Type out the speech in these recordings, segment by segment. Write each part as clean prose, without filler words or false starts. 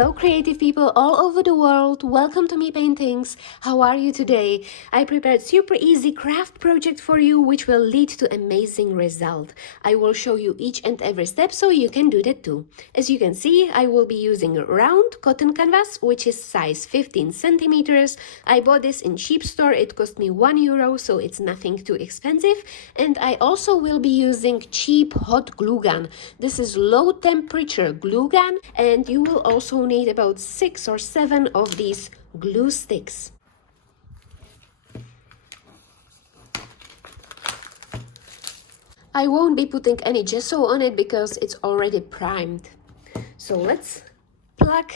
Hello creative people all over the world, welcome to Mii Paintings. How are you today? I prepared super easy craft project for you which will lead to amazing result. I will show you each and every step so you can do that too. As you can see, I will be using a round cotton canvas which is size 15 centimeters. I bought this in cheap store, it cost me €1 so it's nothing too expensive. And I also will be using cheap hot glue gun. This is low temperature glue gun and you will also need about 6 or 7 of these glue sticks. I won't be putting any gesso on it because it's already primed. So let's plug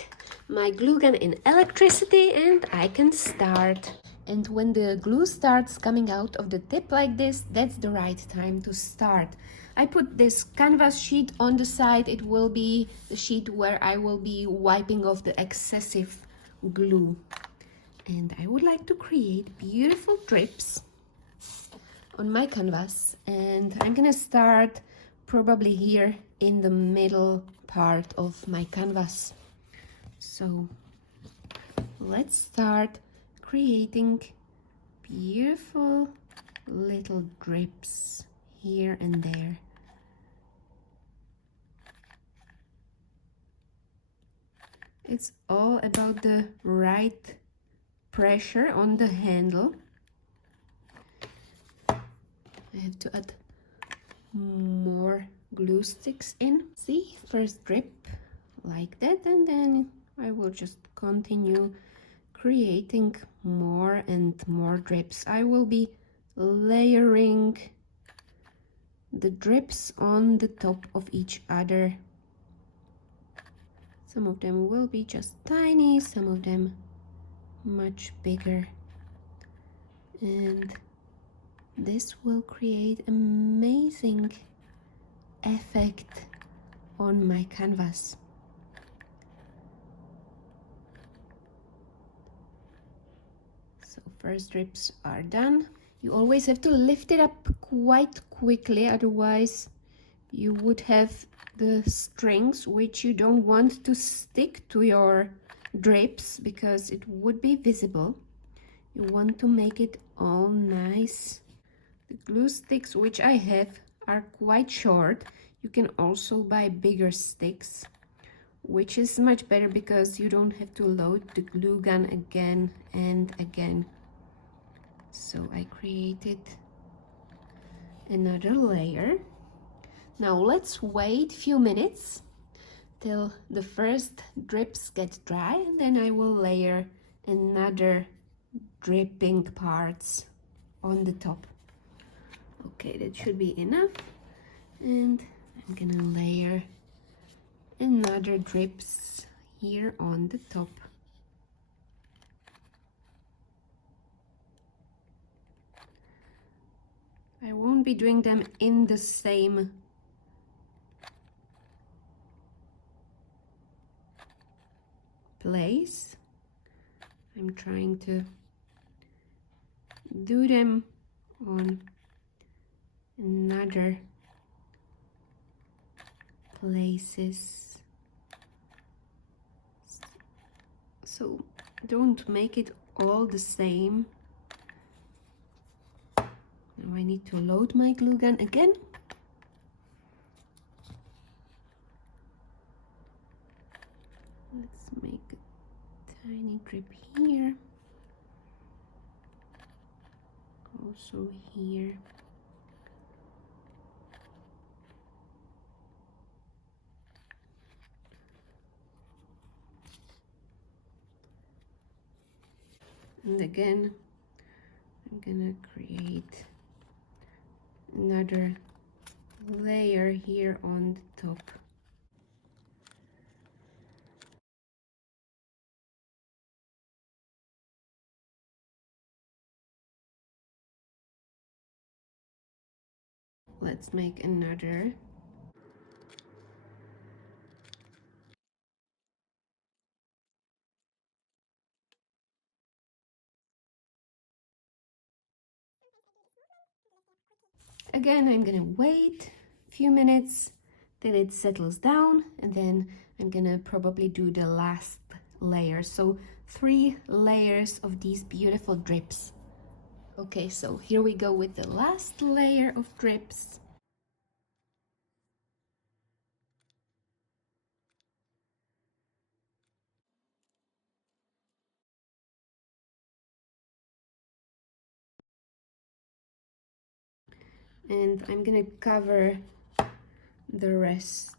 my glue gun in electricity and I can start. And when the glue starts coming out of the tip like this, that's the right time to start. I put this canvas sheet on the side. It will be the sheet where I will be wiping off the excessive glue. And I would like to create beautiful drips on my canvas. And I'm gonna start probably here in the middle part of my canvas. So let's start creating beautiful little drips here and there. It's all about the right pressure on the handle. I have to add more glue sticks in. See, first drip like that, and then I will just continue creating more and more drips. I will be layering the drips on the top of each other. Some of them will be just tiny, some of them much bigger. And this will create amazing effect on my canvas. So first drips are done. You always have to lift it up quite quickly, otherwise you would have the strings which you don't want to stick to your drips because it would be visible. You want to make it all nice. The glue sticks which I have are quite short. You can also buy bigger sticks, which is much better because you don't have to load the glue gun again and again. So I created another layer. Now let's wait a few minutes till the first drips get dry, and then I will layer another dripping parts on the top. Okay, that should be enough. And I'm gonna layer another drips here on the top. I won't be doing them in the same place. I'm trying to do them on another places. So don't make it all the same. Now I need to load my glue gun again. Let's make a tiny drip here. Also here. And again, I'm gonna create another layer here on the top. Let's make another. Again, I'm gonna wait a few minutes till it settles down, and then I'm gonna probably do the last layer. So 3 layers of these beautiful drips. Okay, so here we go with the last layer of drips. And I'm gonna cover the rest.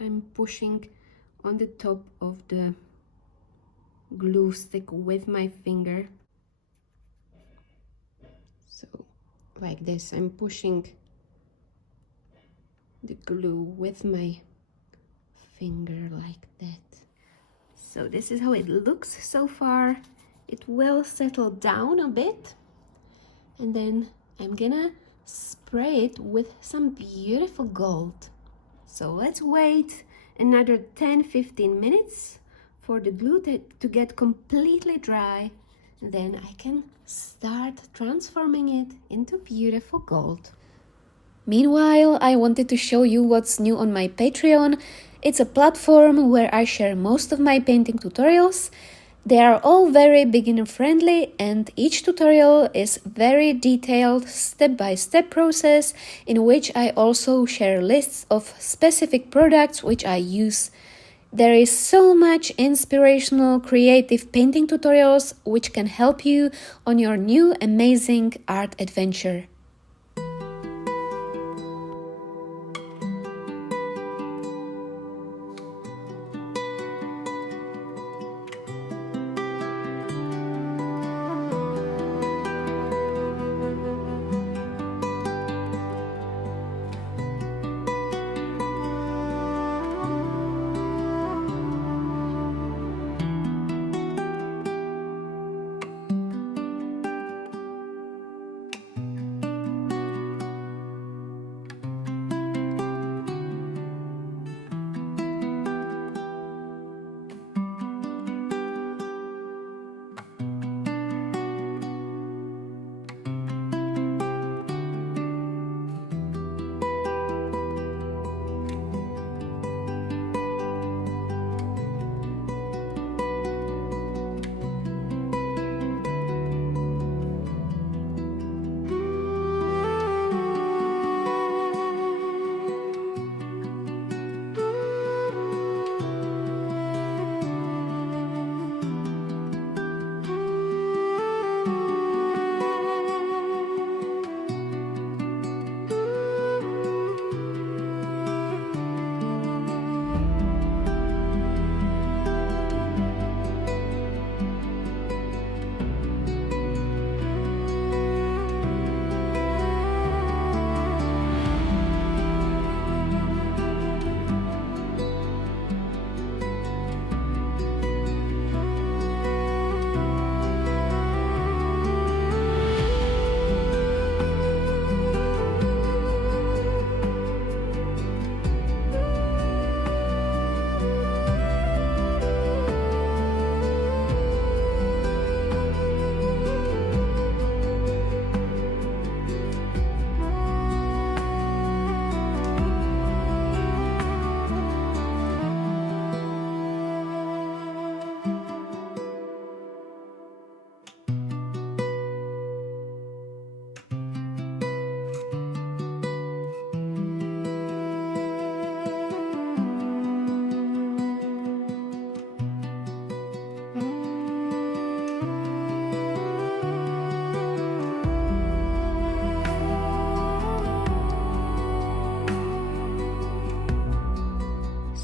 I'm pushing on the top of the glue stick with my finger. So like this, I'm pushing the glue with my finger like that. So this is how it looks so far. It will settle down a bit, and then I'm gonna spray it with some beautiful gold. So let's wait another 10-15 minutes for the glue to get completely dry. Then I can start transforming it into beautiful gold. Meanwhile, I wanted to show you what's new on my Patreon. It's a platform where I share most of my painting tutorials. They are all very beginner friendly, and each tutorial is very detailed step-by-step process in which I also share lists of specific products which I use. There is so much inspirational creative painting tutorials which can help you on your new amazing art adventure.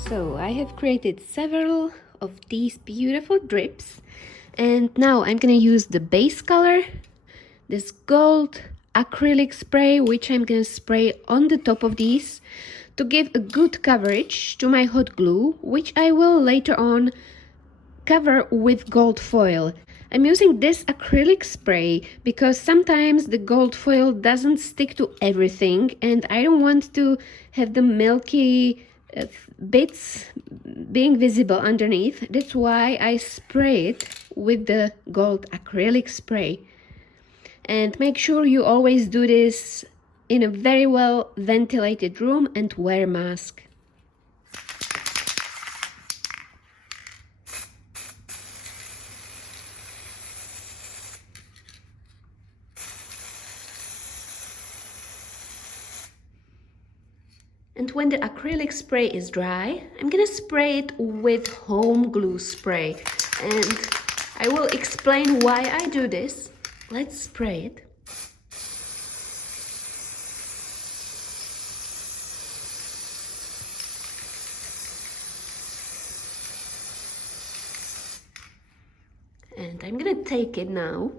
So I have created several of these beautiful drips, and now I'm gonna use the base color, this gold acrylic spray, which I'm gonna spray on the top of these to give a good coverage to my hot glue, which I will later on cover with gold foil. I'm using this acrylic spray because sometimes the gold foil doesn't stick to everything, and I don't want to have the milky bits being visible underneath. That's why I spray it with the gold acrylic spray. And make sure you always do this in a very well ventilated room and wear a mask. And when the acrylic spray is dry, I'm gonna spray it with home glue spray. And I will explain why I do this. Let's spray it. And I'm gonna take it now.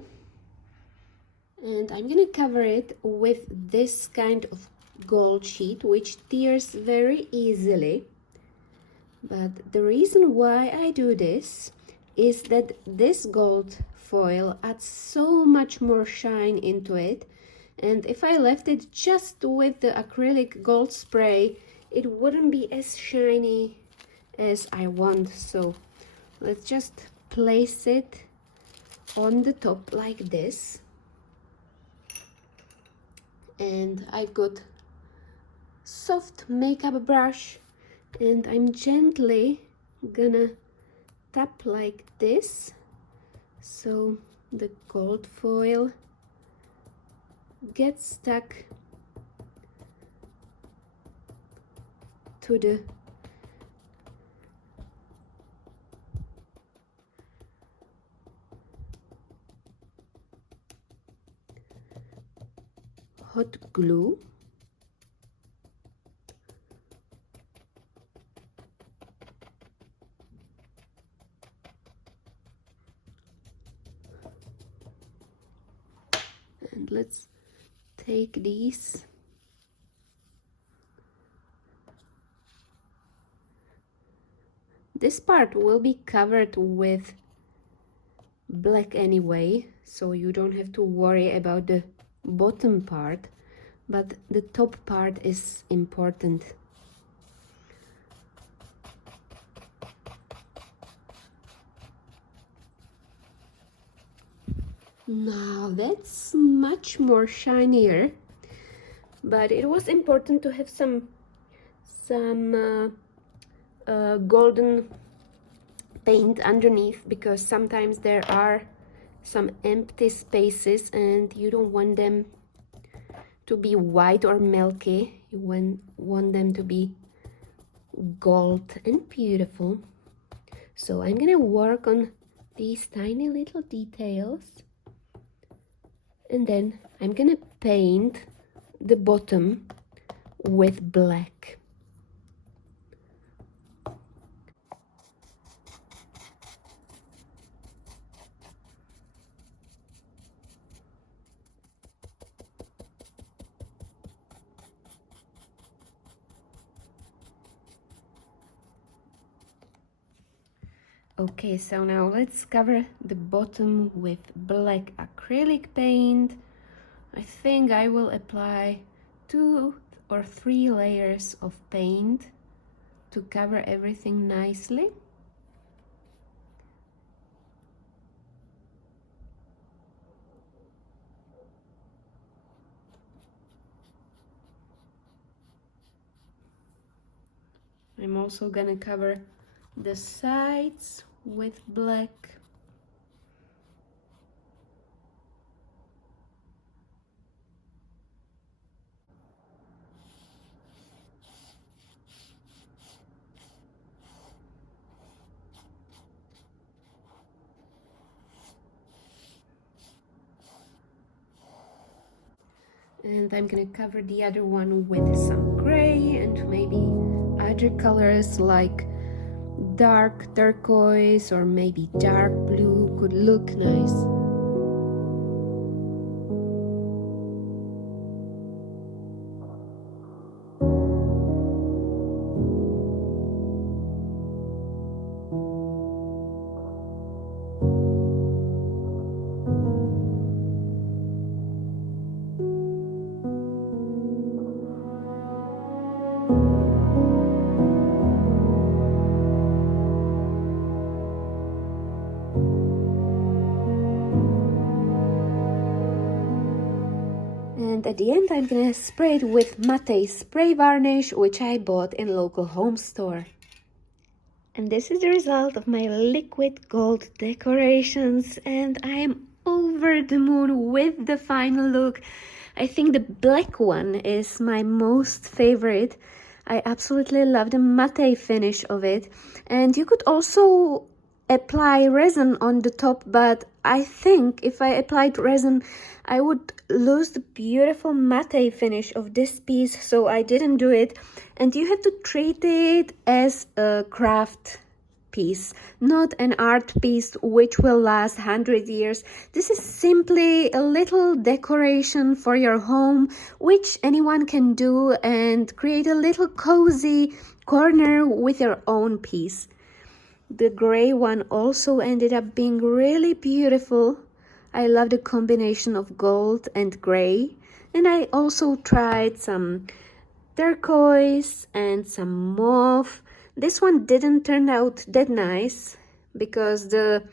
And I'm gonna cover it with this kind of gold sheet, which tears very easily. But the reason why I do this is that this gold foil adds so much more shine into it, and if I left it just with the acrylic gold spray, it wouldn't be as shiny as I want. So let's just place it on the top like this. And I've got soft makeup brush, and I'm gently gonna tap like this so the gold foil gets stuck to the hot glue. And let's take these this part will be covered with black anyway, so you don't have to worry about the bottom part, but the top part is important. Now that's much more shinier, but it was important to have some golden paint underneath, because sometimes there are some empty spaces and you don't want them to be white or milky. You want them to be gold and beautiful. So I'm gonna work on these tiny little details, and then I'm gonna paint the bottom with black. Okay, so now let's cover the bottom with black acrylic paint. I think I will apply 2 or 3 layers of paint to cover everything nicely. I'm also gonna cover the sides with black. And I'm gonna cover the other one with some gray and maybe other colors like dark turquoise or maybe dark blue could look nice. And at the end I'm gonna spray it with matte spray varnish, which I bought in local home store. And this is the result of my liquid gold decorations, and I am over the moon with the final look. I think the black one is my most favorite. I absolutely love the matte finish of it. And you could also apply resin on the top, but I think if I applied resin I would lose the beautiful matte finish of this piece, so I didn't do it. And you have to treat it as a craft piece, not an art piece which will last 100 years. This is simply a little decoration for your home, which anyone can do and create a little cozy corner with your own piece. The gray one also ended up being really beautiful. I love the combination of gold and gray. And I also tried some turquoise and some mauve. This one didn't turn out that nice because the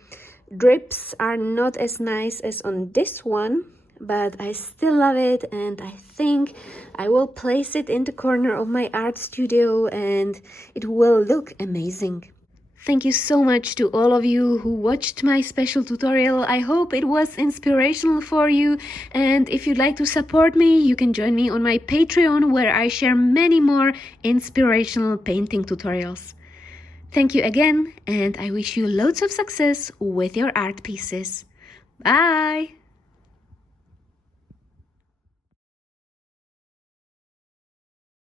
drips are not as nice as on this one, but I still love it, and I think I will place it in the corner of my art studio and it will look amazing. Thank you so much to all of you who watched my special tutorial. I hope it was inspirational for you, and if you'd like to support me, you can join me on my Patreon, where I share many more inspirational painting tutorials. Thank you again, and I wish you loads of success with your art pieces. Bye!